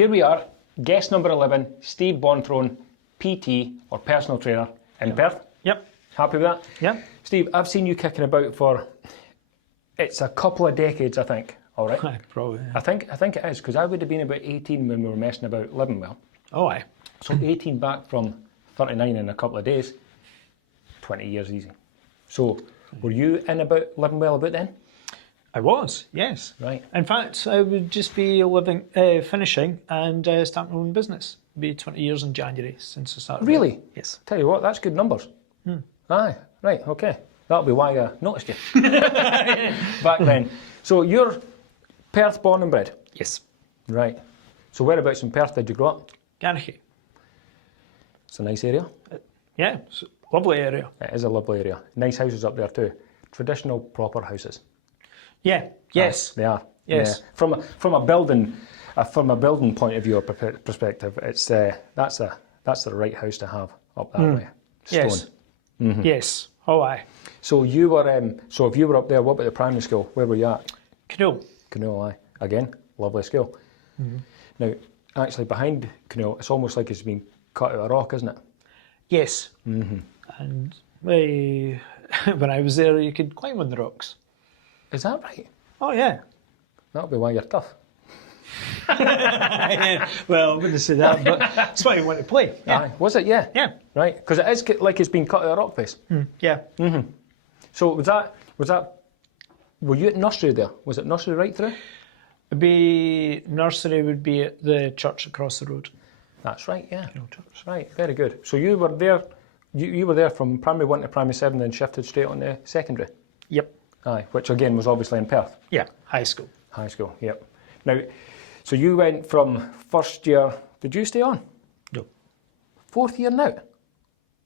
Here we are, guest number 11, Steve Bonthrone, PT or personal trainer in Perth. Yep. Happy with that? Yep. Steve, I've seen you kicking about for, it's a couple of decades, I think. All right. Probably. Yeah. I think it is, because I would have been about 18 when we were messing about living well. Oh, aye. So 18 back from 39 in a couple of days, 20 years easy. So were you in about living well about then? I was, yes. Right. In fact, I would just be finishing and starting my own business. It'll be 20 years in January since I started. Really? Yes. Tell you what, that's good numbers. Aye, right, okay. That'll be why I noticed you back then. So you're Perth born and bred? Yes. Right. So whereabouts in Perth did you grow up? Garricky. It's a nice area. Yeah, it's a lovely area. It is a lovely area. Nice houses up there too. Traditional, proper houses. Yeah, yes. They are. Yes. Yeah. From a building point of view or perspective, it's that's the right house to have up that way. Stone. Yes. Yes. Oh, aye. So you were so if you were up there, what about the primary school? Where were you at? Canoe. Canoe, aye. Again, lovely school. Now, actually behind Canoe, it's almost like it's been cut out of rock, isn't it? Yes. And when I was there, you could climb on the rocks. Is that right? Oh, yeah. That'll be why you're tough. Yeah. Well, I wouldn't say that, but that's why I want to play. Yeah. Aye. Was it? Yeah. Yeah. Right, because it is like it's been cut out of rock face. Yeah. So was that? Were you at nursery there? Was it nursery right through? Nursery would be at the church across the road. That's right. Yeah. Church. Right. Very good. So you were there. You were there from primary 1 to primary 7, then shifted straight on to secondary. Yep. Aye, which again was obviously in Perth. Yeah. High school. High school. Yep. Now, so you went from first year. Did you stay on? No. Fourth year now.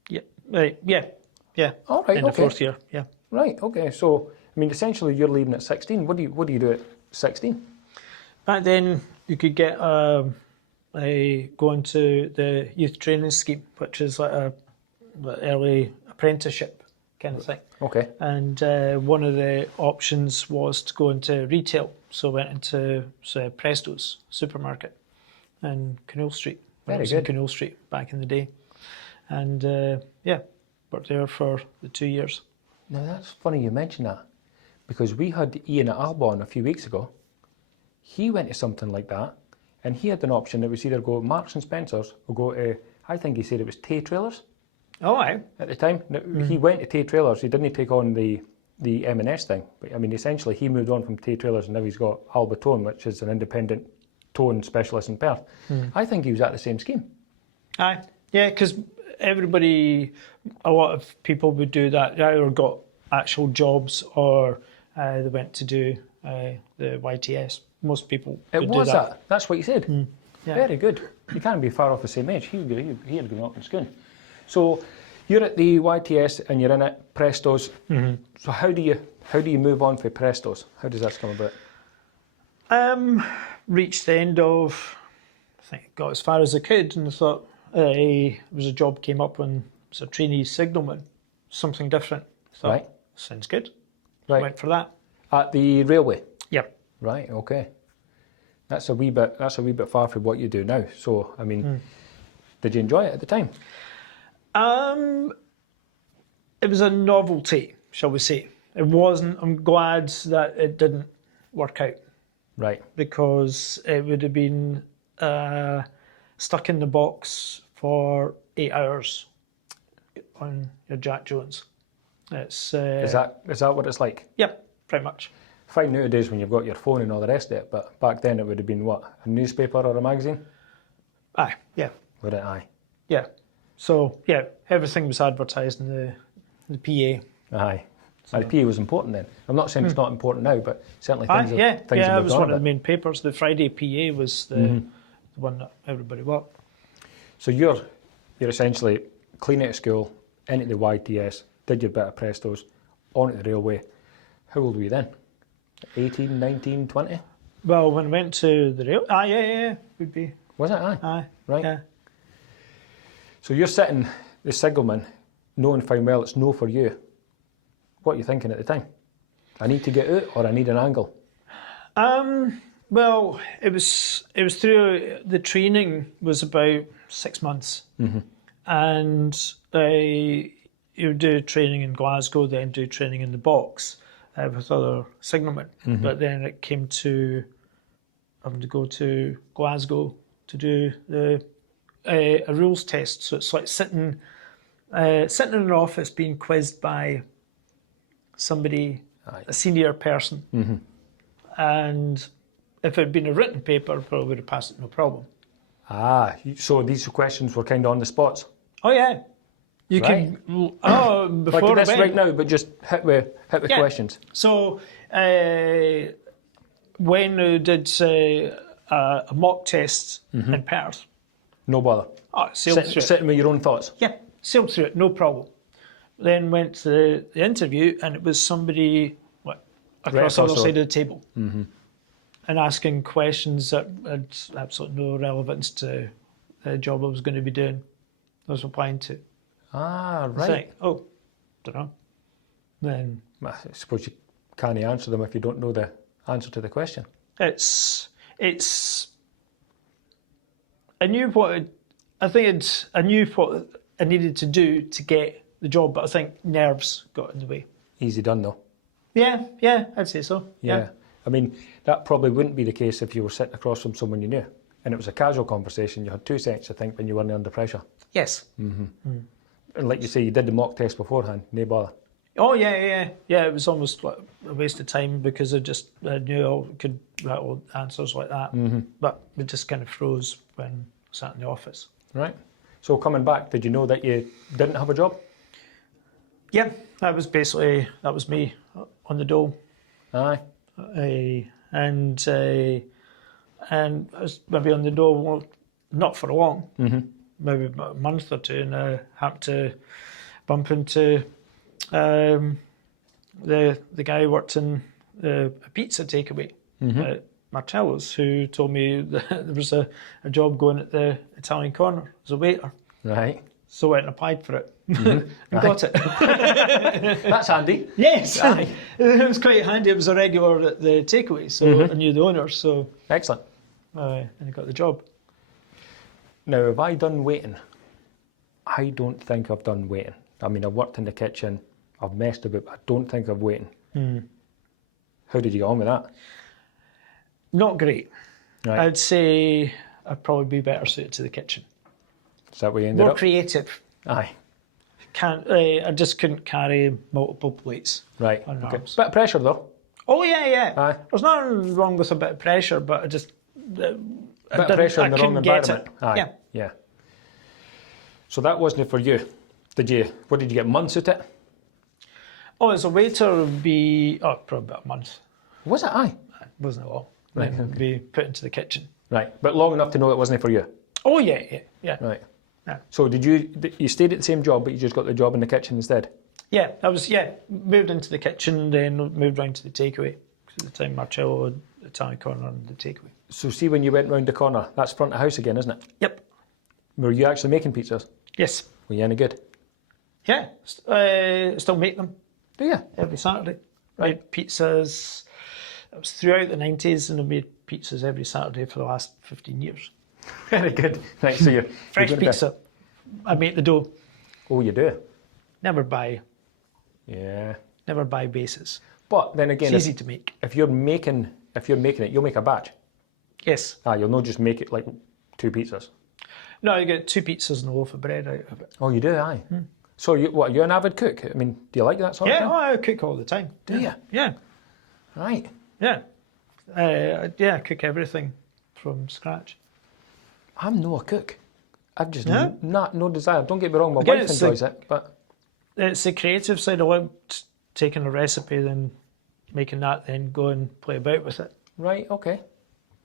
Yeah. Yeah. Yeah. All right. In okay. the fourth year. Yeah. Right. Okay. So I mean, essentially, you're leaving at 16. What do you do at 16? Back then, you could get go into the youth training scheme, which is like a early apprenticeship kind of thing. Okay. And one of the options was to go into retail. So I went into Presto's supermarket in Canole Street. Very I was good. in Canole Street back in the day. And yeah, worked there for the 2 years. Now that's funny you mention that, because we had Ian at Albon a few weeks ago. He went to something like that, and he had an option that was either go to Marks and Spencer's or go to, I think he said it was Tay Trailers Oh, aye. at the time. Now, he went to Tay Trailers. He didn't take on the M&S thing, but I mean essentially he moved on from Tay Trailers, and now he's got Albatone, which is an independent tone specialist in Perth. I think he was at the same scheme. Aye. Yeah, because a lot of people would do that. They either got actual jobs or they went to do the YTS. Most people would do that. That's what you said. Yeah. Very good. You can't be far off the same age. He had grown up in Scone. So you're at the YTS and you're in it, Presto's. So how do you move on for Presto's? How does that come about? Reached the end of, I think, got as far as I could, and I thought there was a job came up and it was a trainee signalman, something different. Thought, Right. Sounds good. Right. Went for that. At the railway. Yep. Right. Okay. That's a wee bit far from what you do now. So I mean, did you enjoy it at the time? It was a novelty, shall we say. It wasn't. I'm glad that it didn't work out, Right. because it would have been stuck in the box for 8 hours on your Jack Jones. It's Is that what it's like? Yep, pretty much. Fine nowadays when you've got your phone and all the rest of it, but back then it would have been what, a newspaper or a magazine? Aye, yeah, Would it? Aye. yeah. So yeah, everything was advertised in the PA. Aye. So the PA was important then. I'm not saying it's not important now, but certainly Aye, things have, yeah, things yeah. have It was moved on one a of the bit. main papers. The Friday PA was the one that everybody bought. So you're essentially clean out of school, into the YTS, did your bit of Prestos, onto the railway. How old were you then? 18, 19, 20? Well, when I went to the rail, yeah, would be. Was it? Aye. Aye, Right. Yeah. So you're sitting, the signalman, knowing fine well it's no for you. What are you thinking at the time? I need to get out, or I need an angle? Well, it was through the training was about 6 months, and you do training in Glasgow, then do training in the box with other signalmen. But then it came to having to go to Glasgow to do a rules test. So it's like sitting in an office being quizzed by somebody, a senior person, and if it had been a written paper, I probably would have passed it no problem. Ah, so these questions were kind of on the spots. Oh yeah, you Right. can. Oh, before Like this the right now, but just hit with questions. So when I did a mock test in Perth, No bother. I sailed through it. Sitting with your own thoughts. Yeah, sailed through it, no problem. Then went to the interview, and it was somebody across the other side of the table, and asking questions that had absolutely no relevance to the job I was going to be doing. I was applying to. Ah, It's right. like, oh, don't know. Then I suppose you can't answer them if you don't know the answer to the question. it's I knew what I knew what I needed to do to get the job, but I think nerves got in the way. Easy done though. Yeah, I'd say so. Yeah. I mean, that probably wouldn't be the case if you were sitting across from someone you knew and it was a casual conversation. You had 2 seconds to think when you weren't under pressure. Yes. And like you say, you did the mock test beforehand, no bother. Oh yeah. It was almost like a waste of time because I knew I could rattle answers like that, but it just kind of froze when I sat in the office. Right. So coming back, did you know that you didn't have a job? Yeah, that was me on the dole. Aye. And I was maybe on the dole, well, not for long, maybe about a month or two, and I happened to bump into the guy who worked in a pizza takeaway at Marcello's, who told me that there was a job going at the Italian corner as a waiter. Right. So I went and applied for it and got it. That's handy. Yes, Aye. it was quite handy. It was a regular at the takeaway, so I knew the owner, so Excellent. and I got the job. Now, have I done waiting? I don't think I've done waiting. I mean, I've worked in the kitchen, I've messed about, but I don't think I've waiting. How did you get on with that? Not great. Right. I'd say I'd probably be better suited to the kitchen. Is that where you ended More up? creative. Aye. I just couldn't carry multiple plates. Right. On Okay. arms. Bit of pressure though. Oh yeah. Aye. There's nothing wrong with a bit of pressure, but I just Bit of pressure in the wrong couldn't get environment. it. Aye. Yeah. So that wasn't for you. What did you get, months at it? Oh, as a waiter, it would be probably about a month. Was it? Aye. It wasn't at all. Right, Then it'd be put into the kitchen. Right. But long enough to know it wasn't for you. Oh yeah. Right. Yeah. So you stayed at the same job, but you just got the job in the kitchen instead? Yeah, moved into the kitchen, then moved round to the takeaway. Because at the time, Marcello had the Italian corner and the takeaway. So see when you went round the corner, that's front of house again, isn't it? Yep. Were you actually making pizzas? Yes. Were you any good? Yeah. Still make them Do you? every Saturday. Right. Made pizzas. It was throughout the 90s, and I made pizzas every Saturday for the last 15 years. Very good. Right, so you're Fresh going to be- pizza. I make the dough. Oh, you do? Never buy Yeah. bases. But then It's again, easy to make. if you're making it, you'll make a batch. Yes. You'll not just make it like 2 pizzas. No, you get 2 pizzas and a loaf of bread out of it. Oh, you do, aye. So you're an avid cook? I mean, do you like that sort of Yeah, thing? I cook all the time. Do you? Yeah. Right. Yeah. I cook everything from scratch. I'm no a cook. I've just No? no desire. Don't get me wrong, my Again, wife it's enjoys it, but It's the creative side. I like taking a recipe, then making that, then go and play about with it. right, okay.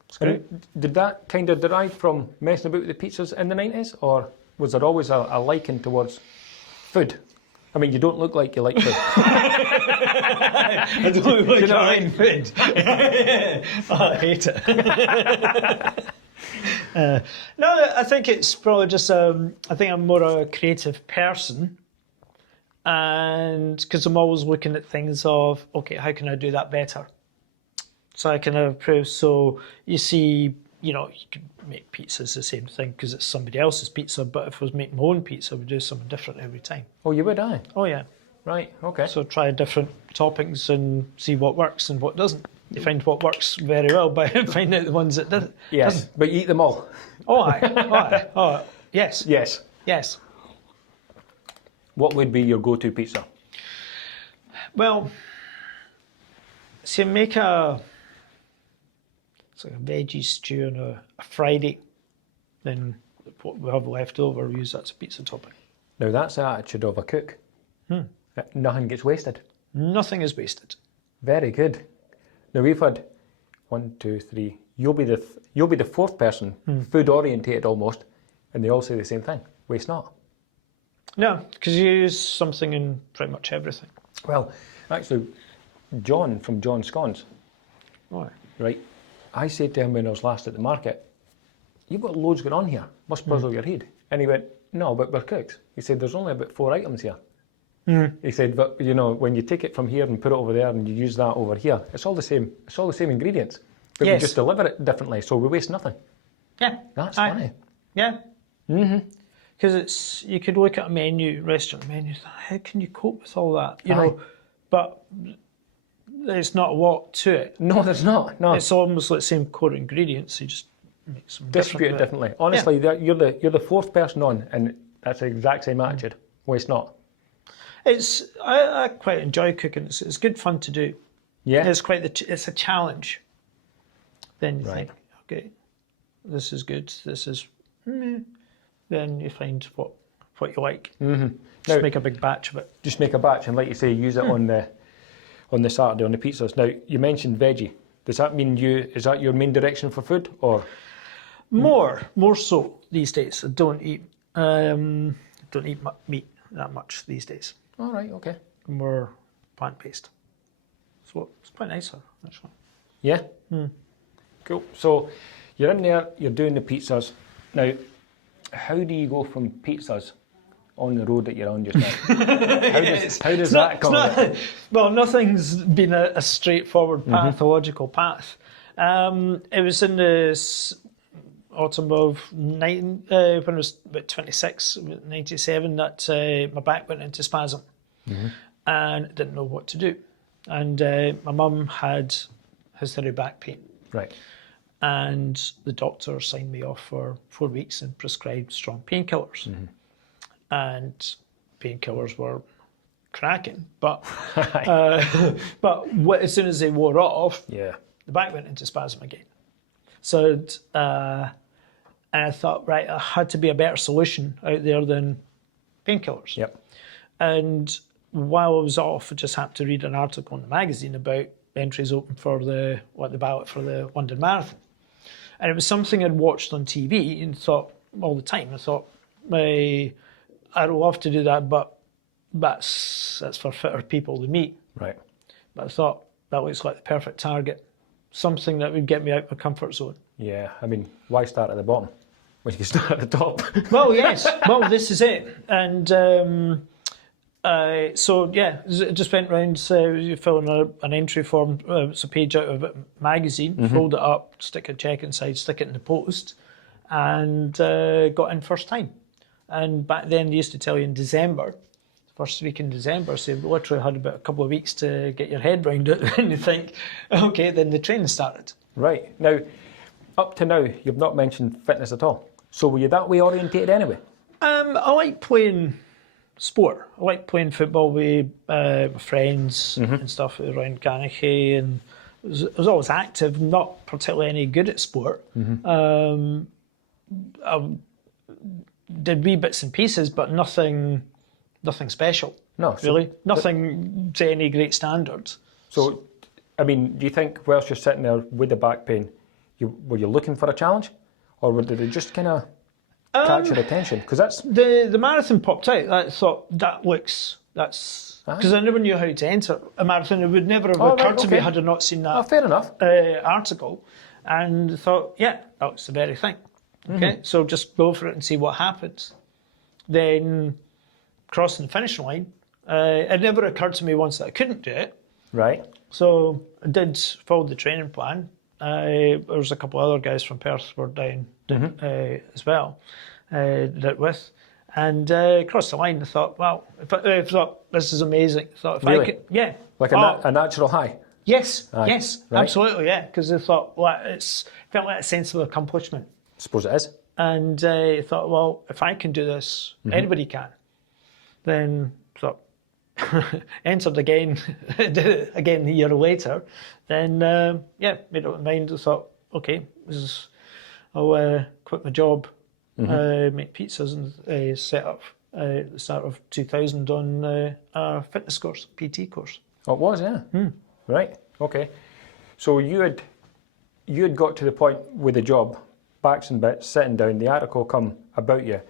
It's great. Did that kind of derive from messing about with the pizzas in the 90s, or was there always a liking towards food? I mean, you don't look like you like food. I don't like trying food. I hate it. No, I think it's probably just. I think I'm more a creative person, and because I'm always looking at things of, okay, how can I do that better? So I kind of improve. So you see, you could make pizzas the same thing because it's somebody else's pizza. But if I was making my own pizza, I would do something different every time. Oh, you would, aye? Oh yeah. Right, okay. So try different toppings and see what works and what doesn't. You find what works very well by finding out the ones that doesn't. Yes, but you eat them all. Oh aye. Oh aye. Oh yes. Yes. Yes. What would be your go-to pizza? Well, so you make it's like a veggie stew on a Friday, then what we have left over, we use that as a pizza topping. Now that's the attitude of a cook. Nothing gets wasted. Nothing is wasted. Very good. Now we've had 1, 2, 3. You'll be the fourth person, food orientated almost, and they all say the same thing: waste not. No, because you use something in pretty much everything. Well, actually, John from John Scones, right? I said to him when I was last at the market, "You've got loads going on here. Must puzzle your head." And he went, "No, but we're cooked." He said, "There's only about 4 items here." He said, "But when you take it from here and put it over there, and you use that over here, it's all the same. It's all the same ingredients, but we just deliver it differently, so we waste nothing." Yeah, that's funny. Yeah. Because you could look at a restaurant menu, how can you cope with all that? You know, but there's not a lot to it. No, there's not. No, it's almost like the same core ingredients. You just make some distribute it differently. Honestly, you're the fourth person on, and that's the exact same attitude. Waste not. I quite enjoy cooking. It's good fun to do. Yeah, it's a challenge. Then you think, okay, this is good. This is. Then you find what you like. Just make a big batch of it. Just make a batch, and like you say, use it on the Saturday on the pizzas. Now you mentioned veggie. Does that mean is that your main direction for food, or more so these days? I don't eat meat that much these days. All right, okay. More plant-based. So it's quite nice actually. Yeah. Cool. So you're in there. You're doing the pizzas now. How do you go from pizzas on the road that you're on just now? How does that come about? Well, nothing's been a straightforward pathological path. It was in the autumn of when I was about 26, 97, that my back went into spasm and didn't know what to do. And my mum had history back pain. Right. And the doctor signed me off for 4 weeks and prescribed strong painkillers. And painkillers were cracking, but as soon as they wore off, the back went into spasm again. So and I thought, right, there had to be a better solution out there than painkillers. Yep. And while I was off, I just happened to read an article in the magazine about entries open for the ballot for the London Marathon. And it was something I'd watched on TV and thought all the time. I thought, I'd love to do that, but that's for fitter people than me. Right. But I thought, that looks like the perfect target. Something that would get me out of my comfort zone. Yeah, I mean, why start at the bottom when you can start at the top? Well, yes. Well, this is it. And so, yeah, just went round, filling an entry form, it's a page out of a magazine, fold it up, stick a check inside, stick it in the post, and got in first time. And back then, they used to tell you in December, first week in December, so you literally had about a couple of weeks to get your head round it, and you think, okay, then the training started. Right. Now, up to now, you've not mentioned fitness at all. So were you that way orientated anyway? I like playing sport. I like playing football with my friends and stuff around Ganachie, and I was always active, not particularly any good at sport. I did wee bits and pieces, but nothing special. No, really, nothing to any great standards. So, I mean, do you think whilst you're sitting there with the back pain, were you looking for a challenge, or did it just kind of catch your attention? Because that's the marathon popped out. I thought that's because I never knew how to enter a marathon. It would never have occurred to me had I not seen that. Fair enough. Article, and thought, yeah, that's the very thing. Okay, so just go for it and see what happens. Then crossing the finish line, it never occurred to me once that I couldn't do it. Right. So I did follow the training plan. There was a couple of other guys from Perth were down as well, did it with. And across the line, I thought, well, I thought this is amazing. I thought if I Really? could, yeah. Like a natural high. Yes, Aye. yes, Right. absolutely, yeah. Because I thought, well, felt like a sense of accomplishment. Suppose it is. And I thought, well, if I can do this, anybody can. Then thought, entered again, did it again a year later. Then made up my mind. I thought, okay, I'll quit my job, make pizzas, and set up at the start of 2000 on a fitness course, PT course. Oh, it was, yeah. Right. Okay. So you had got to the point with the job, backs and bits, sitting down, the article come about you,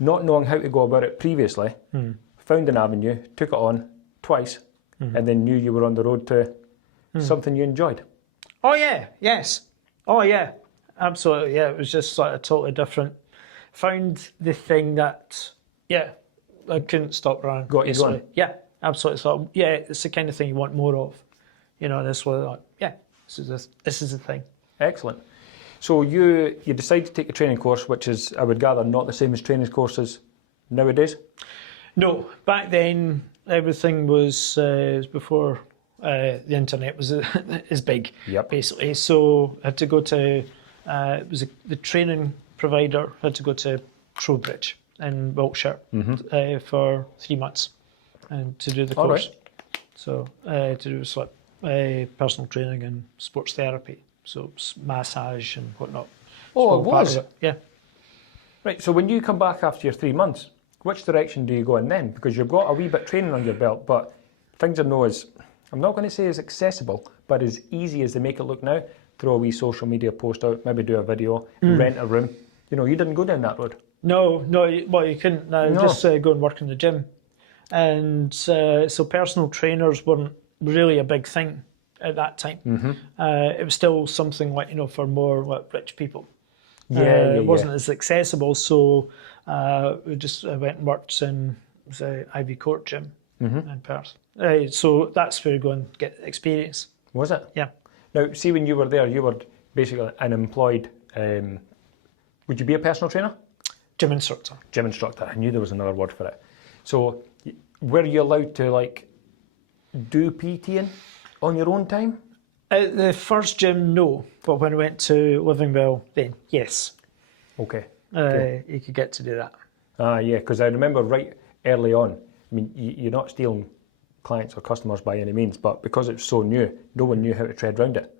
not knowing how to go about it previously, found an avenue, took it on twice, and then knew you were on the road to something you enjoyed. Oh yeah, yes. Oh yeah, absolutely. Yeah, it was just like a totally different. Found the thing that I couldn't stop running. Got you basically. going. Yeah, absolutely. So it's the kind of thing you want more of. You know, this was like, this is the thing. Excellent. So you decide to take a training course, which is, I would gather, not the same as training courses nowadays? No, back then everything was before the internet was as big, basically. So I had to go to the training provider had to go to Trowbridge in Wiltshire for 3 months and to do the course. Right. So to do personal training and sports therapy, so massage and whatnot. Oh, it was? Yeah. Right, so when you come back after your 3 months, which direction do you go in then? Because you've got a wee bit training on your belt, but things are no as, I'm not going to say as accessible, but as easy as they make it look now. Throw a wee social media post out, maybe do a video, rent a room. You know, you didn't go down that road. No, you couldn't. Just go and work in the gym. And so personal trainers weren't really a big thing at that time. It was still something like, for more like rich people. It wasn't as accessible, so I went and worked in the Ivy Court gym in Perth. So that's where you go and get experience. Was it? Yeah. Now, see, when you were there, you were basically an employed, would you be a personal trainer? Gym instructor. Gym instructor. I knew there was another word for it. So were you allowed to do PTing on your own time? At the first gym, no. But when I went to Living Well, then yes. Okay. You could get to do that. Yeah, because I remember right early on, I mean, you're not stealing clients or customers by any means, but because it was so new, no one knew how to tread around it,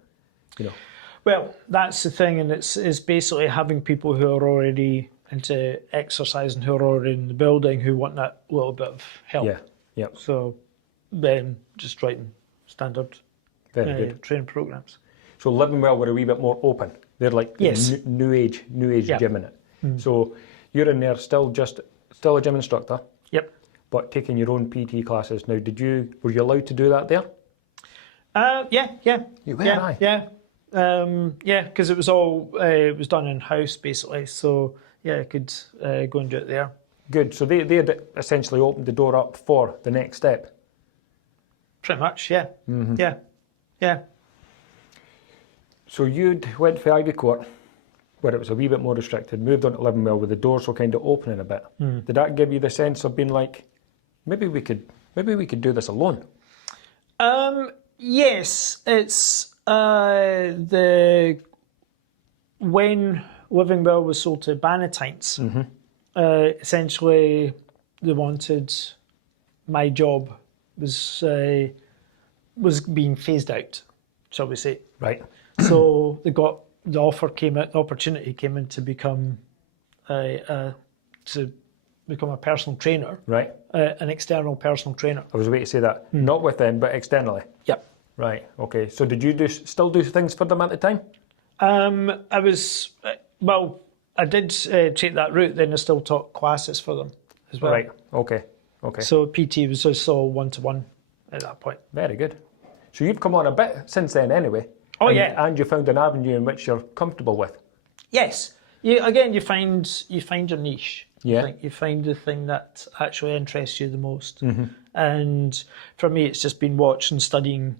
Well, that's the thing, and it's basically having people who are already into exercise and who are already in the building who want that little bit of help. Yeah. So then just writing standard Very good. training programs. So Living Well were a wee bit more open. They're like the Yes. new age gym in it. So you're in there still a gym instructor. Yep. But taking your own PT classes. Now, were you allowed to do that there? Yeah. You were, yeah, aye. Yeah, because it was all it was done in house basically. So yeah, I could go and do it there. Good. So they had essentially opened the door up for the next step. Pretty much, yeah. Yeah. So you'd went for Ivy Court, where it was a wee bit more restricted, moved on to Living Well, where the doors were kind of opening a bit. Did that give you the sense of being like, maybe we could do this alone? Yes, it's when Living Well was sold to Bannatynes, essentially they wanted my job was being phased out, shall we say? Right. So the opportunity came in to become a personal trainer, Right. an external personal trainer. I was waiting to say that. Not with them, but externally. Yep. Right. Okay. So did you still do things for them at the time? I was I did take that route. Then I still taught classes for them as well. Right. Okay. So PT was just all 1-to-1 at that point. Very good. So you've come on a bit since then, anyway. Oh, and, yeah. And you found an avenue in which you're comfortable with. Yes. you find your niche. Yeah. I think you find the thing that actually interests you the most. And for me, it's just been watching, studying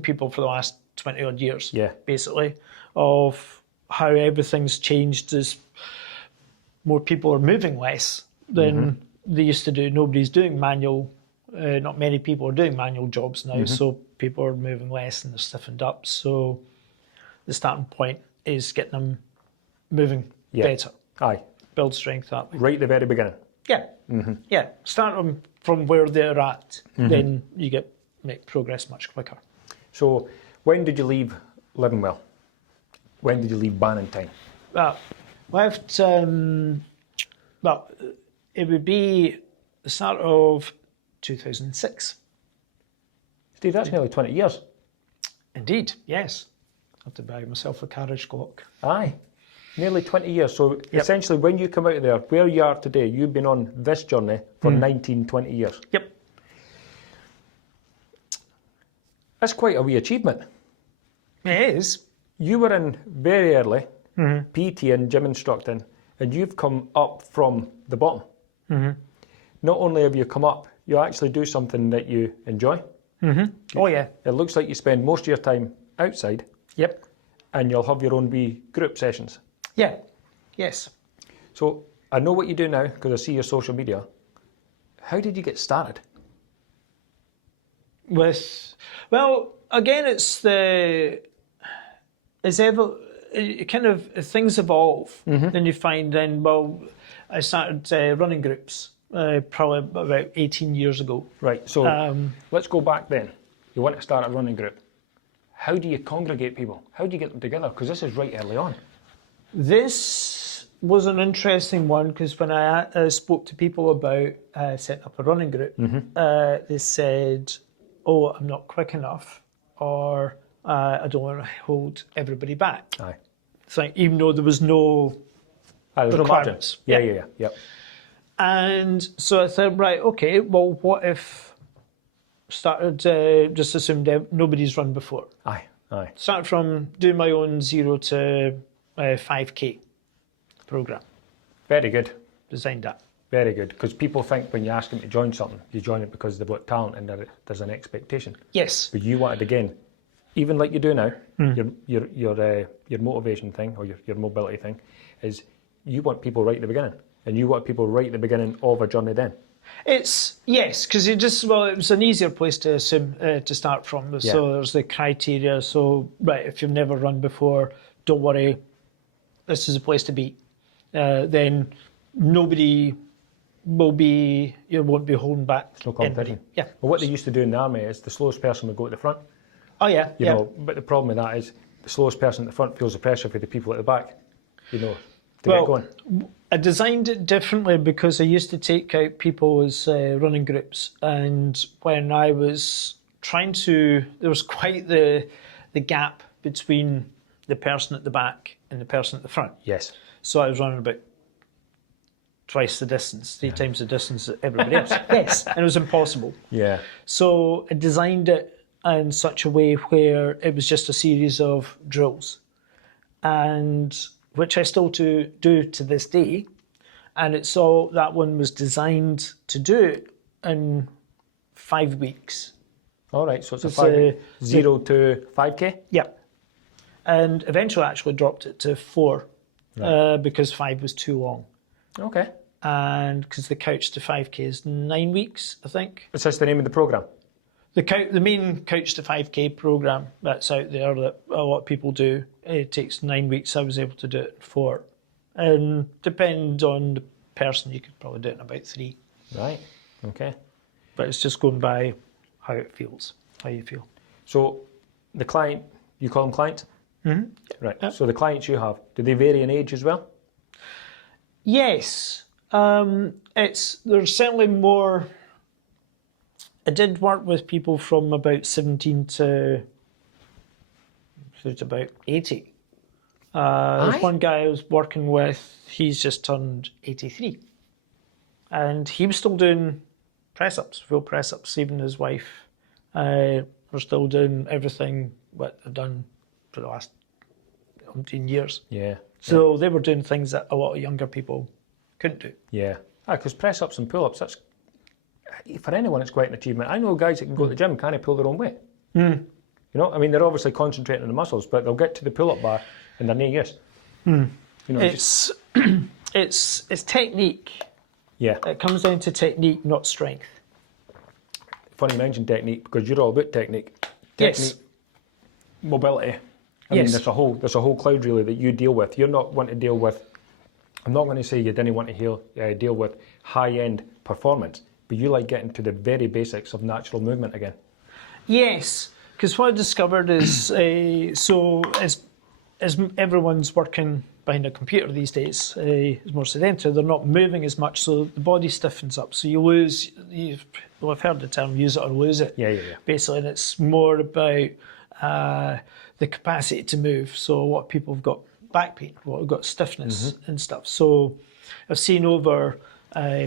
people for the last 20 odd years. Yeah. Basically, of how everything's changed as more people are moving less than they used to do. Nobody's doing manual. Not many people are doing manual jobs now, so people are moving less and they're stiffened up. So the starting point is getting them moving better. Aye. Build strength that way. Right at the very beginning. Yeah. Yeah. Start them from where they're at, then you make progress much quicker. So when did you leave Livingwell? When did you leave Bannintyn? Left, it would be the start of 2006. Steve, that's nearly 20 years. Indeed, yes. I have to buy myself a carriage clock. Aye. Nearly 20 years. So essentially when you come out of there, where you are today, you've been on this journey for 19, 20 years. Yep. That's quite a wee achievement. It is. You were in very early, PT and gym instructing, and you've come up from the bottom. Not only have you come up, you actually do something that you enjoy. Oh, yeah. It looks like you spend most of your time outside. Yep. And you'll have your own wee group sessions. Yeah. Yes. So I know what you do now because I see your social media. How did you get started? Again, things evolve. Then you find I started running groups probably about 18 years ago. Right, so let's go back then. You want to start a running group. How do you congregate people? How do you get them together? Because this is right early on. This was an interesting one because when I spoke to people about setting up a running group, they said, "Oh, I'm not quick enough," or "I don't want to hold everybody back." Aye. So even though there was no requirements. Yeah. And so I thought, right, okay, well, what if started just assumed nobody's run before? Aye. Started from doing my own 0 to 5K program. Very good. Designed that. Very good. Because people think when you ask them to join something, you join it because they've got talent and there's an expectation. Yes. But you wanted, again, even like you do now, your motivation thing or your mobility thing is you want people right at the beginning. And you want people right at the beginning of a journey then. Yes, because it was an easier place to assume to start from. So there's the criteria. So right, if you've never run before, don't worry, this is a place to be. Then nobody won't be holding back. It's no competition. Yeah. Well, what they used to do in the army is the slowest person would go at the front. Oh yeah. You know, but the problem with that is the slowest person at the front feels the pressure for the people at the back. You know, to get going. I designed it differently because I used to take out people as running groups, and when I was there was quite the gap between the person at the back and the person at the front. Yes. So I was running about twice the distance, 3 times the distance that everybody else. Yes, and it was impossible. Yeah. So I designed it in such a way where it was just a series of drills, and which I still do to this day. And that one was designed to do it in 5 weeks. All right, so it's a 0 to 5K? Yeah. And eventually I actually dropped it to 4 because 5 was too long. Okay. And because the couch to 5K is 9 weeks, I think. Is this the name of the programme? The main couch to 5K program that's out there that a lot of people do, it takes 9 weeks. I was able to do it in 4. And depend on the person, you could probably do it in about 3. Right, okay. But it's just going by how it feels, how you feel. So the client, you call them clients? Mm-hmm. Right, Yep. So the clients you have, do they vary in age as well? Yes. There's certainly more. I did work with people from about 17 to about 80. There's one guy I was working with, he's just turned 83. And he was still doing press-ups, full press-ups. Even his wife were still doing everything what they've done for the last 10 years. Yeah. So they were doing things that a lot of younger people couldn't do. Yeah. Because press-ups and pull-ups, that's, for anyone, it's quite an achievement. I know guys that can go to the gym, can't pull their own weight. You know, I mean, they're obviously concentrating on the muscles, but they'll get to the pull-up bar and they're no use. You know, It's it's technique. yeah. It comes down to technique, not strength. Funny you mentioned technique, because you're all about technique. Yes. Mobility. I Yes. mean, there's a whole cloud really that you deal with. You're not want to deal with. I'm not going to say you didn't want to deal with high-end performance, but you like getting to the very basics of natural movement again. Yes, because what I discovered is, so as everyone's working behind a computer these days, is more sedentary, they're not moving as much, so the body stiffens up. So you lose, well, I've heard the term use it or lose it. Yeah. Basically, and it's more about the capacity to move. So a lot of people have got back pain, a lot have got stiffness and stuff. So I've seen over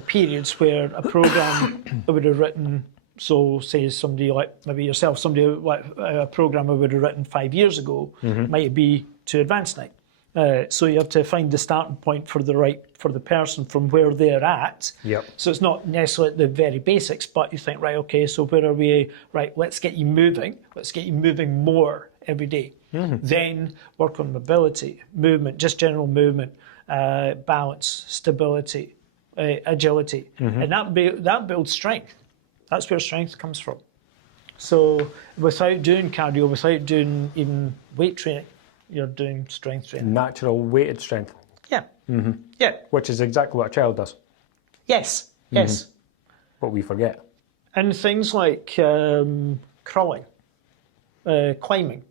periods where a program I would have written, so say somebody like maybe yourself, somebody like a program I would have written 5 years ago might be too advanced now. So you have to find the starting point for the person from where they're at. Yep. So it's not necessarily the very basics, but you think, right, okay, so where are we? Right, let's get you moving. Let's get you moving more every day. Then work on mobility, movement, just general movement, balance, stability, agility, and that builds strength. That's where strength comes from. So without doing cardio, without doing even weight training, you're doing strength training. Natural weighted strength. Yeah. Yeah. Which is exactly what a child does, Yes. Yes. but we forget. And things like crawling, climbing,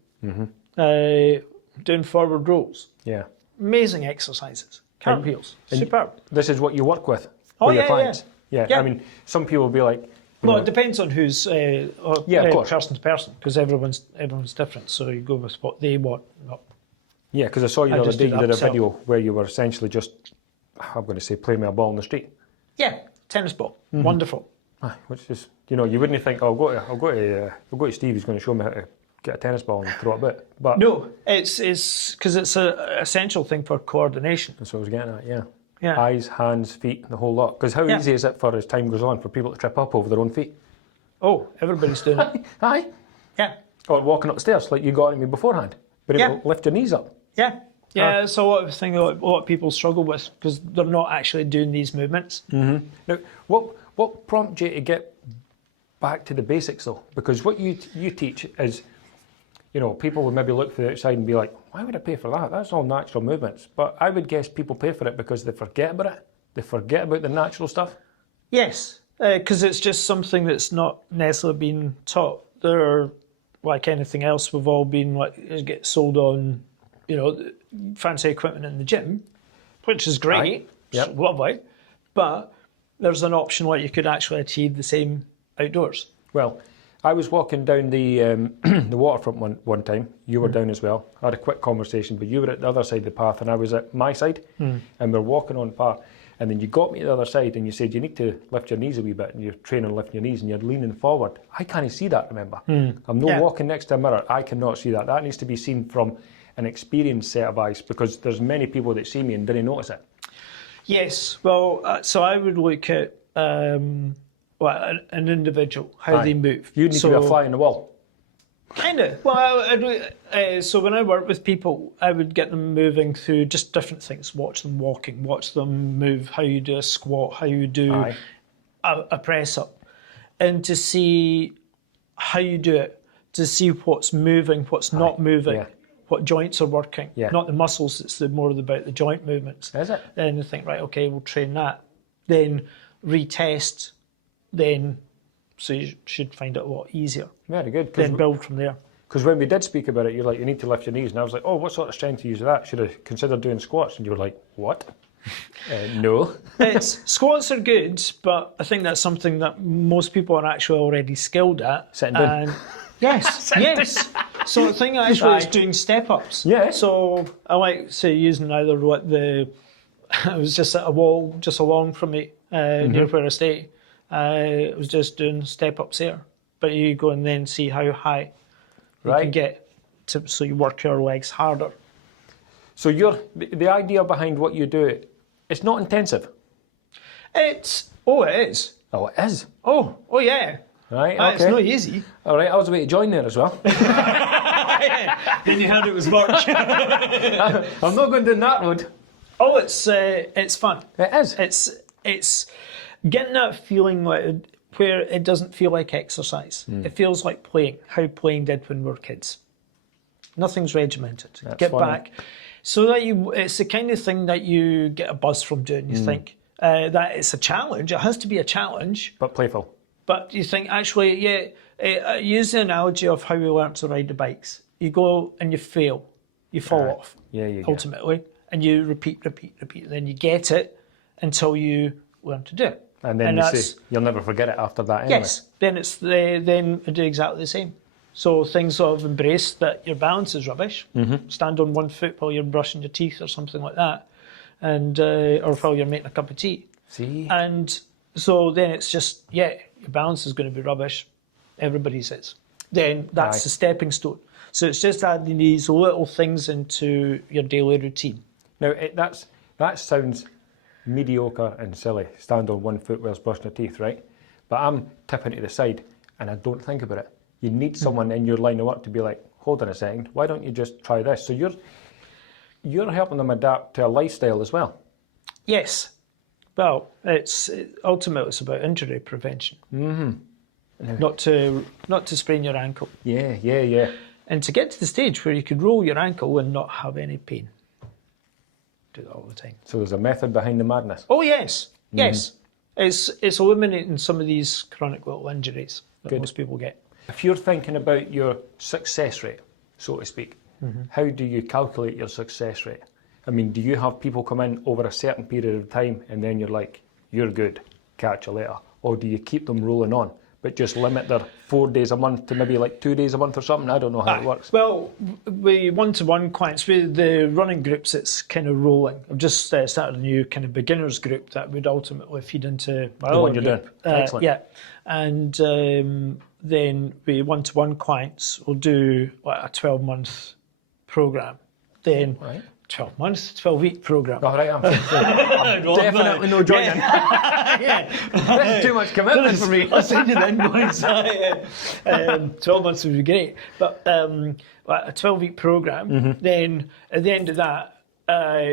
doing forward rolls. Yeah. Amazing exercises. Cartwheels. Superb. This is what you work with Oh, your yeah, clients. yeah. I mean, some people will be like, Well, it depends on who's of course. person to person, because everyone's different. So you go with what they want. Not, yeah, because I saw you the other just day, do you the did a upsell. video where you were essentially just, I'm going to say, playing with a ball in the street. yeah, tennis ball, wonderful. Which is, you know, you wouldn't think, oh, I'll go to Steve, he's going to show me how to get a tennis ball and throw it about. But No, it's because it's an essential thing for coordination. that's what I was getting at, yeah. Yeah. Eyes, hands, feet, the whole lot. Because how Yeah. easy is it for as time goes on for people to trip up over their own feet? Oh, everybody's doing it. Aye. Yeah, Or walking upstairs like you got at me beforehand. But Yeah. able to lift your knees up. yeah, yeah. It's a lot of thing. A lot of people struggle with because they're not actually doing these movements. Now, what prompted you to get back to the basics though? Because what you teach is, you know, people would maybe look for the outside and be like, why would I pay for that? That's all natural movements. But I would guess people pay for it because they forget about it. They forget about the natural stuff. Yes, because it's just something that's not necessarily been taught. They're like anything else. We've all been like it gets sold on, you know, fancy equipment in the gym, which is great. Aye. Yep. It's lovely, but there's an option where you could actually achieve the same outdoors. Well, I was walking down the the waterfront one time. You were down as well. I had a quick conversation, but you were at the other side of the path and I was at my side, and we were walking on the path. And then you got me to the other side and you said you need to lift your knees a wee bit, and you're training lifting your knees and you're leaning forward. I can't see that, remember? I'm not walking next to a mirror. I cannot see that. That needs to be seen from an experienced set of eyes, because there's many people that see me and didn't notice it. Yes, well, so I would look at an individual, how they move. You need to be a fly on the wall. Kind of. Well, so when I work with people, I would get them moving through just different things. Watch them walking, watch them move, how you do a squat, how you do a press up, and to see how you do it, to see what's moving, what's not moving, what joints are working. Not the muscles, it's more about the joint movements. Is it? Then you think, right, okay, we'll train that. Then retest, then... So you should find it a lot easier. Very good. Then build from there. Because when we did speak about it, you're like, you need to lift your knees. And I was like, oh, what sort of strength do you use of that? Should I consider doing squats? And you were like, what? No. Squats are good, but I think that's something that most people are actually already skilled at. Sitting down. And yes, yes. So the thing actually is doing step-ups. Yeah. So I like, say, using either what it was just at a wall just along from me, near where I stay. I was just doing step-ups there. But you go and then see how high you can get, so you work your legs harder. So the idea behind what you do, it's not intensive. It is. Oh, it is. Oh, yeah. Right, okay. It's not easy. All right, I was about to join there as well. Then you heard it was work. I'm not going down that road. Oh, it's fun. It is. It's getting that feeling where it doesn't feel like exercise. It feels like playing. How playing did when we were kids. Nothing's regimented. That's get funny. back, so that it's the kind of thing that you get a buzz from doing. You think that it's a challenge. It has to be a challenge, But playful. but you think actually, use the analogy of how we learnt to ride the bikes. You go and you fail, you fall off. Yeah, you ultimately, and you repeat, and then you get it until you learn to do it. And then you say you'll never forget it after that. Anyway. Yes, then then I do exactly the same. So things sort of embrace that your balance is rubbish. Stand on one foot while you're brushing your teeth or something like that, and or while you're making a cup of tea. See. And so then it's just your balance is going to be rubbish. Everybody's is. Then that's the stepping stone. So it's just adding these little things into your daily routine. Now that sounds mediocre and silly. Stand on one foot whilst brushing your teeth, right? But I'm tipping to the side, and I don't think about it. You need someone in your line of work to be like, hold on a second, why don't you just try this? So you're helping them adapt to a lifestyle as well. Yes. Well, ultimately it's about injury prevention. Not to sprain your ankle. Yeah. And to get to the stage where you could roll your ankle and not have any pain. Do that all the time. So there's a method behind the madness. Oh yes. Yes. It's eliminating some of these chronic little injuries that most people get. If you're thinking about your success rate, so to speak, how do you calculate your success rate? I mean, do you have people come in over a certain period of time and then you're like, you're good, catch you later? Or do you keep them rolling on, but just limit their 4 days a month to maybe like 2 days a month or something? I don't know how it works. Well, with one-to-one clients, with the running groups, it's kind of rolling. I've just started a new kind of beginners group that would ultimately feed into my The one other you're group. doing. Excellent. Yeah. And then with one-to-one clients, we'll do like a 12-month program. Then 12 months, 12-week program. All right, I'm definitely no joining. That's too much commitment for me. I'll send you the invoice. 12 months would be great. But a 12-week program, then at the end of that,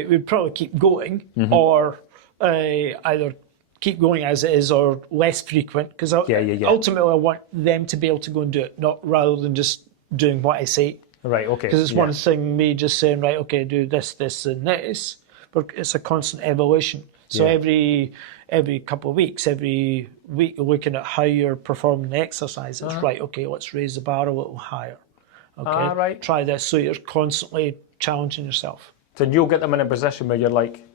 we'd probably keep going or either keep going as it is or less frequent, because ultimately I want them to be able to go and do it, not rather than just doing what I say. Right, okay. Because it's one thing me just saying, right, okay, do this, this and this, but it's a constant evolution. So every couple of weeks, every week you're looking at how you're performing the exercises. Right, okay, let's raise the bar a little higher. Okay, right. Try this. So you're constantly challenging yourself. So you'll get them in a position where you're like,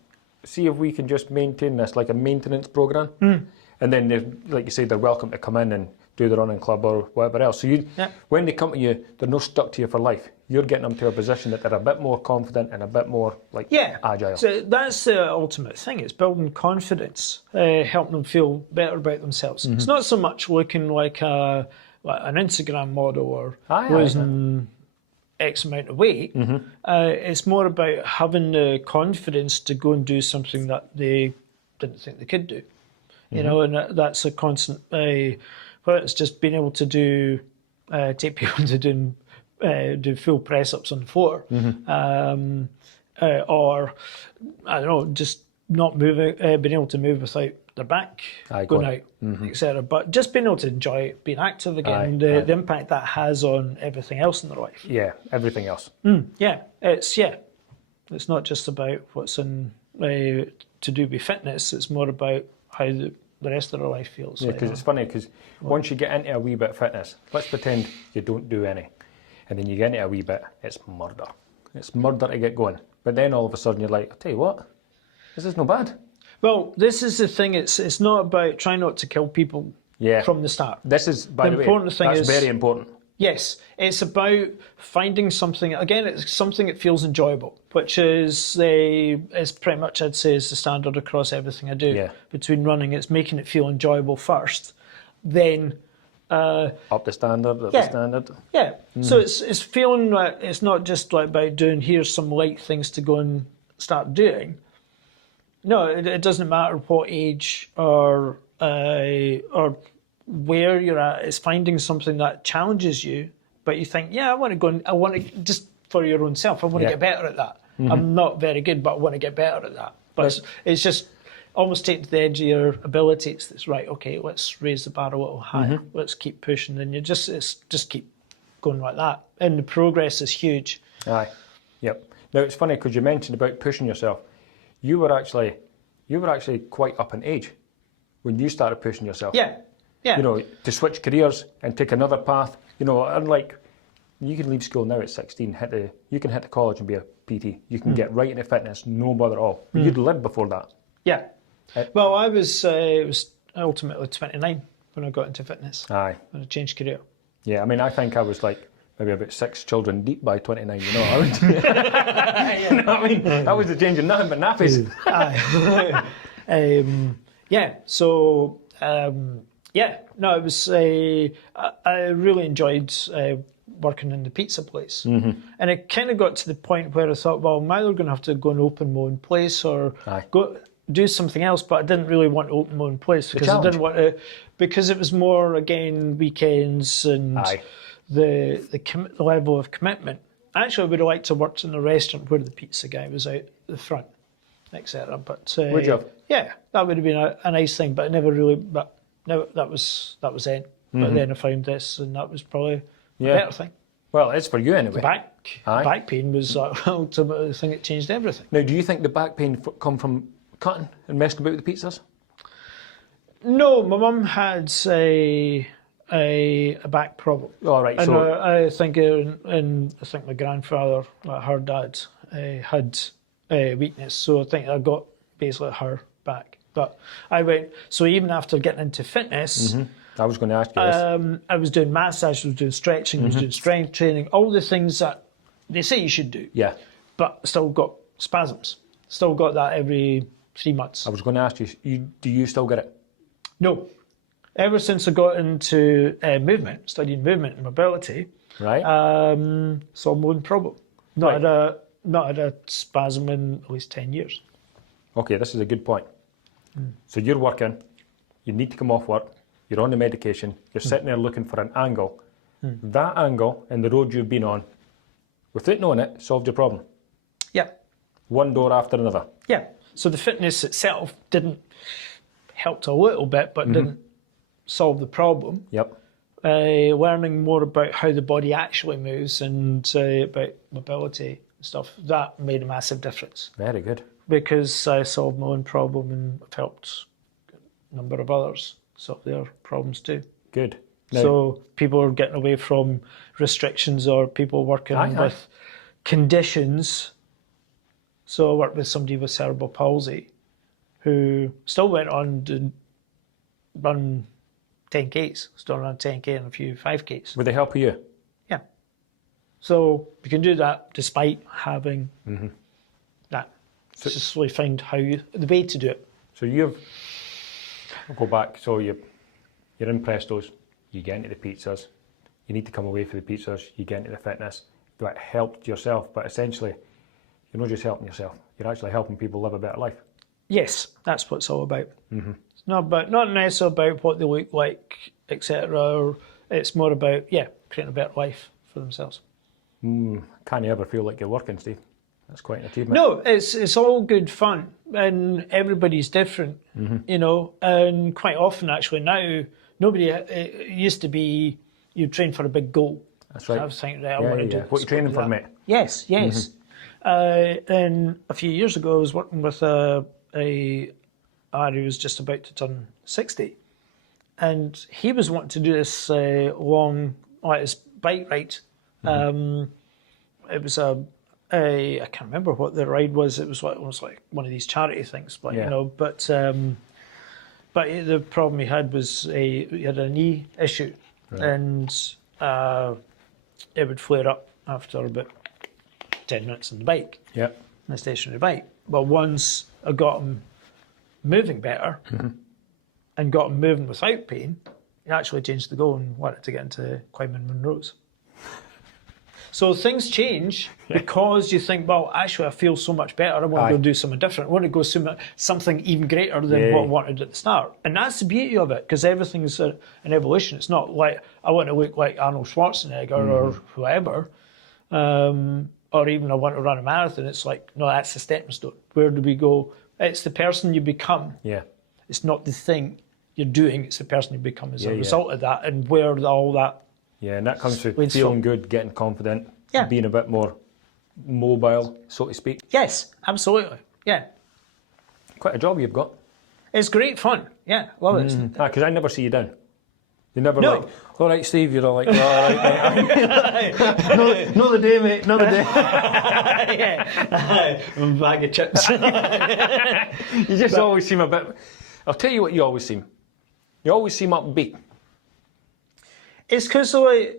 see if we can just maintain this, like a maintenance program. And then, like you say, they're welcome to come in and do the running club or whatever else. So when they come to you, they're not stuck to you for life. You're getting them to a position that they're a bit more confident and a bit more agile. So that's the ultimate thing. It's building confidence, helping them feel better about themselves. It's not so much looking like an Instagram model or losing X amount of weight. It's more about having the confidence to go and do something that they didn't think they could do. You know, and that's a constant. Well, it's just being able to do take people to do full press ups on the floor, or I don't know, just not moving, being able to move without their back going out, etc. But just being able to enjoy it, being active again, the impact that has on everything else in their life. Yeah, everything else. It's not just about what's in to do with fitness. It's more about how the rest of their life feels. Yeah, because it's funny, because once you get into a wee bit of fitness, let's pretend you don't do any, and then you get into a wee bit, it's murder. It's murder to get going. But then all of a sudden you're like, I'll tell you what, this is no bad. Well, this is the thing, it's not about trying not to kill people from the start. This is, by the way, that's very important. Yes, it's about finding something, again, it's something that feels enjoyable, which is pretty much, I'd say, is the standard across everything I do. Between running, it's making it feel enjoyable first, then Up the standard, Yeah. the standard. Yeah. So it's feeling like it's not just like about doing here's some light things to go and start doing. No, it doesn't matter what age or where you're at. It's finding something that challenges you, but you think, yeah, I want to go and I want to just for your own self. I want to get better at that. I'm not very good, but I want to get better at that. But it's just almost take to the edge of your abilities. It's right. Okay, let's raise the bar a little higher. Let's keep pushing, and just keep going like that. And the progress is huge. Aye. Yep. Now it's funny because you mentioned about pushing yourself. You were actually quite up in age when you started pushing yourself. Yeah. Yeah. You know, to switch careers and take another path. You know, unlike you can leave school now at 16, you can hit the college and be a PT. You can get right into fitness, no bother at all. But you'd lived before that. Yeah. Well, I was it was ultimately 29 when I got into fitness. Aye. When I changed career. Yeah, I mean, I think I was like maybe about 6 children deep by 29. You know what I mean? You know what I mean? That was the change in nothing but nappies. Aye. Yeah. So yeah. No, it was. I really enjoyed working in the pizza place, and it kind of got to the point where I thought, well, I'm either going to have to go and open my own place or go do something else. But I didn't really want to open my own place because I didn't want to, because it was more again weekends and the level of commitment. Actually, I would have liked to work in a restaurant where the pizza guy was out the front, etc. But would you have? Yeah, that would have been a nice thing. But I never really. But no, that was then. But then I found this, and that was probably a better thing. Well, it's for you anyway. Back pain was ultimately the thing that changed everything. Now, do you think the back pain come from cutting and messing about with the pizzas? No, my mum had a back problem. All right, and so I think my grandfather, like her dad, had a weakness. So I think I got basically her back. But I went. So even after getting into fitness. I was going to ask you this. I was doing massage, I was doing stretching, I was doing strength training, all the things that they say you should do. Yeah. But still got spasms. Still got that every 3 months. I was going to ask you, do you still get it? No. Ever since I got into movement, studying movement and mobility, right? Solved my own problem. Not had a spasm in at least 10 years. Okay, this is a good point. So you're working, you need to come off work, you're on the medication, you're sitting there looking for an angle. That angle and the road you've been on, without knowing it, solved your problem. Yeah. One door after another. Yeah. So the fitness itself didn't helped a little bit, but didn't solve the problem. Yep. Learning more about how the body actually moves and about mobility and stuff, that made a massive difference. Very good. Because I solved my own problem and I've helped a number of others solve their problems too. Good. Now, so people are getting away from restrictions or people working with conditions. So I worked with somebody with cerebral palsy who still went on to run 10Ks, still run 10K and a few 5Ks. With the help of you? Yeah. So you can do that despite having that. So just really find the way to do it. So I'll go back, so you're in Presto's, you get into the pizzas, you need to come away from the pizzas, you get into the fitness. That helped yourself, but essentially you're not just helping yourself, you're actually helping people live a better life. Yes, that's what it's all about. It's not necessarily about what they look like, etc. It's more about creating a better life for themselves. Can't you ever feel like you're working, Steve? That's quite an achievement. No, it's all good fun, and everybody's different, you know. And quite often, actually, now it used to be you train for a big goal. That's right. So I was thinking, I want to do. What are you training for, mate? Yes. And a few years ago, I was working with a lad who was just about to turn 60, and he was wanting to do this long, his bike ride. It was I can't remember what the ride was. It was like one of these charity things, you know. But the problem he had was he had a knee issue, and it would flare up after about 10 minutes on the bike. Yeah, on the stationary bike. Well, once I got him moving better and got him moving without pain, he actually changed the goal and wanted to get into climbing Monroes. So things change because you think, well, actually, I feel so much better. I want to go do something different. I want to go something even greater than what I wanted at the start. And that's the beauty of it, because everything is an evolution. It's not like I want to look like Arnold Schwarzenegger or whoever, or even I want to run a marathon. It's like, no, that's the stepping stone. Where do we go? It's the person you become. Yeah. It's not the thing you're doing. It's the person you become as a result of that, and where all that. Yeah, and that comes through feeling good, getting confident, being a bit more mobile, so to speak. Yes, absolutely. Yeah. Quite a job you've got. It's great fun. Yeah, love it. Because I never see you down. You're never like, all right, Steve, you're all like, all right, mate. Not the day, mate, not the day. A bag of chips. You just always seem a bit, I'll tell you what you always seem. You always seem upbeat. It's because I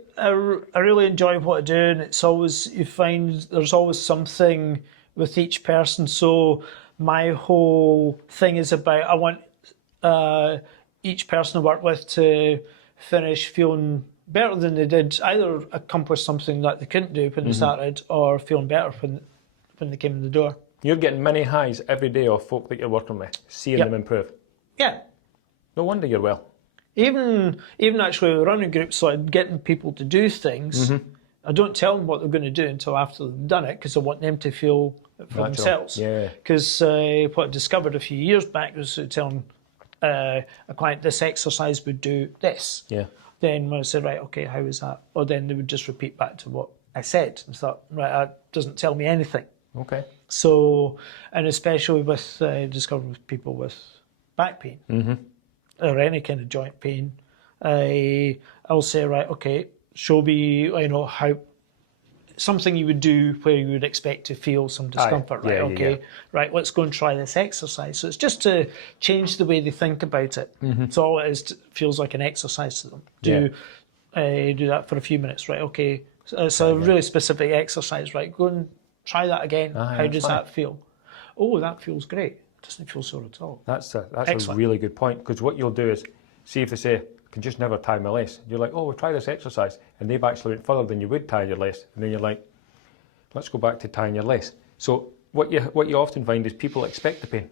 really enjoy what I do, and it's always, you find there's always something with each person. So my whole thing is about, I want each person I work with to finish feeling better than they did, either accomplish something that they couldn't do when they started, or feeling better when they came in the door. You're getting many highs every day of folk that you're working with, seeing them improve. Yeah. No wonder you're well. Even actually running groups, like getting people to do things, I don't tell them what they're going to do until after they've done it, because I want them to feel it for themselves. Yeah. Because what I discovered a few years back was telling a client this exercise would do this. Yeah. Then when I said, right, okay, how is that? Or then they would just repeat back to what I said. And thought, right, that doesn't tell me anything. Okay. So, and especially with discovering with people with back pain. Or any kind of joint pain, I'll say, right, okay, show me, how something you would do where you would expect to feel some discomfort, right? Okay, right, let's go and try this exercise. So it's just to change the way they think about it. So all it is feels like an exercise to them. Do that for a few minutes, right? Okay, it's a really specific exercise, right? Go and try that again. How does that feel? Oh, that feels great. Doesn't feel sore at all. That's a really good point, because what you'll do is, see if they say, I can just never tie my lace. You're like, oh, we'll try this exercise. And they've actually went further than you would tie your lace. And then you're like, let's go back to tying your lace. So what you often find is people expect the pain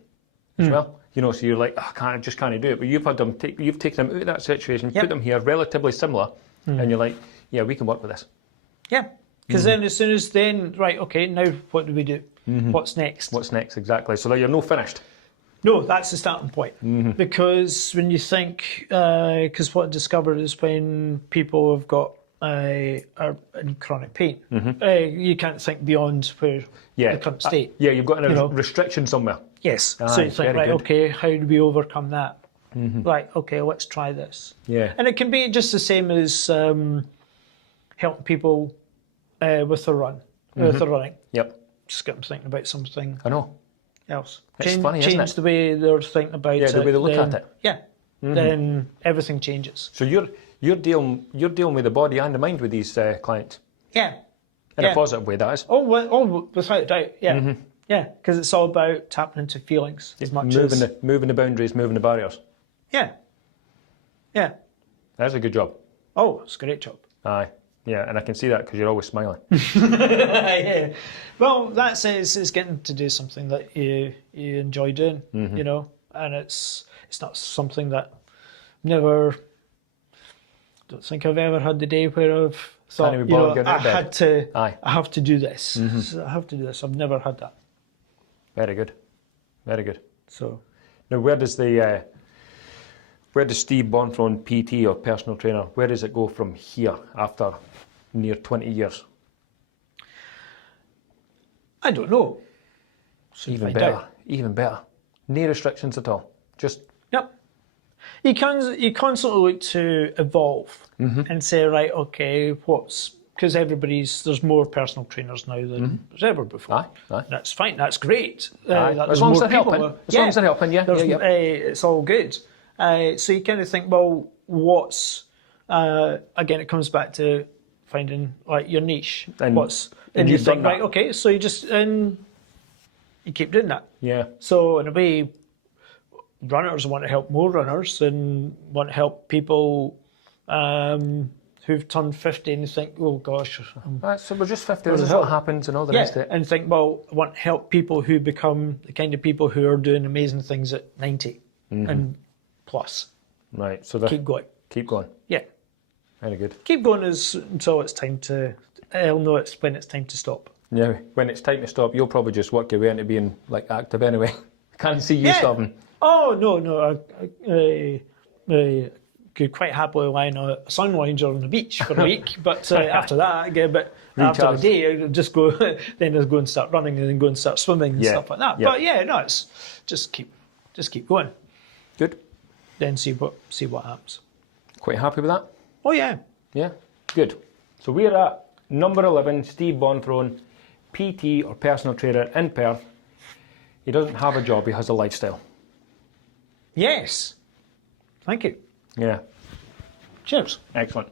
as well. So you're like, oh, I just can't do it. But you've had them, you've taken them out of that situation, put them here, relatively similar. And you're like, yeah, we can work with this. Yeah. Because then as soon as right, okay, now what do we do? What's next? What's next, exactly. So that you're no finished. No, that's the starting point. Because when you think, because what I discovered is when people have got are in chronic pain, you can't think beyond where the current state. You've got a restriction somewhere. Yes. So you think, right, okay, how do we overcome that? Right, okay, let's try this. Yeah. And it can be just the same as helping people with their running. Yep. Just get them thinking about something. I know. Else. It's funny, isn't it? Change the way they're thinking about it. Yeah, the way they look at it. Yeah. Then everything changes. So you're dealing with the body and the mind with these clients. Yeah. In a positive way, that is. Oh, without a doubt. Yeah. Yeah, because it's all about tapping into feelings as much as moving the boundaries, moving the barriers. Yeah. Yeah. That's a good job. Oh, it's a great job. Aye. Yeah, and I can see that because you're always smiling. Yeah. Well, that's it. It's getting to do something that you enjoy doing, and it's not something that don't think I've ever had the day where I've thought, I have to do this. I have to do this. I've never had that. Very good. Very good. So now, where does Steve Bonthrone, PT or personal trainer, where does it go from here after near 20 years? I don't know. Even better. No restrictions at all. Just... Yep. You constantly look to evolve and say, right, okay, because there's more personal trainers now than there's ever before. Aye. That's fine, that's great. As long as they're helping. As long as they're helping, it's all good. So you kind of think, well, what's... again, it comes back to finding your niche. And you think, right, okay, so you just... you keep doing that. Yeah. So in a way, runners want to help more runners and want to help people who've turned 50 and think, oh gosh. So we're just 50, this is what happens and all the rest of it. And think, well, I want to help people who become the kind of people who are doing amazing things at 90 and plus. Right, so Keep going. Keep going. Yeah. Very good. Keep going until it's time to, I'll know it's when it's time to stop. Yeah, when it's time to stop, you'll probably just work your way into being like active anyway. Can't see you stopping. Oh, no. I could quite happily lie in a sun lounger on the beach for a week, but after that, I get a bit, after the day, I just go, then I'll go and start running and then go and start swimming and stuff like that. Yeah. But yeah, no, it's just keep going. Good. Then see what happens. Quite happy with that? Oh yeah. Yeah, good. So we're at number 11, Steve Bonthrone, PT or personal trainer in Perth. He doesn't have a job, he has a lifestyle. Yes. Thank you. Yeah. Cheers. Excellent.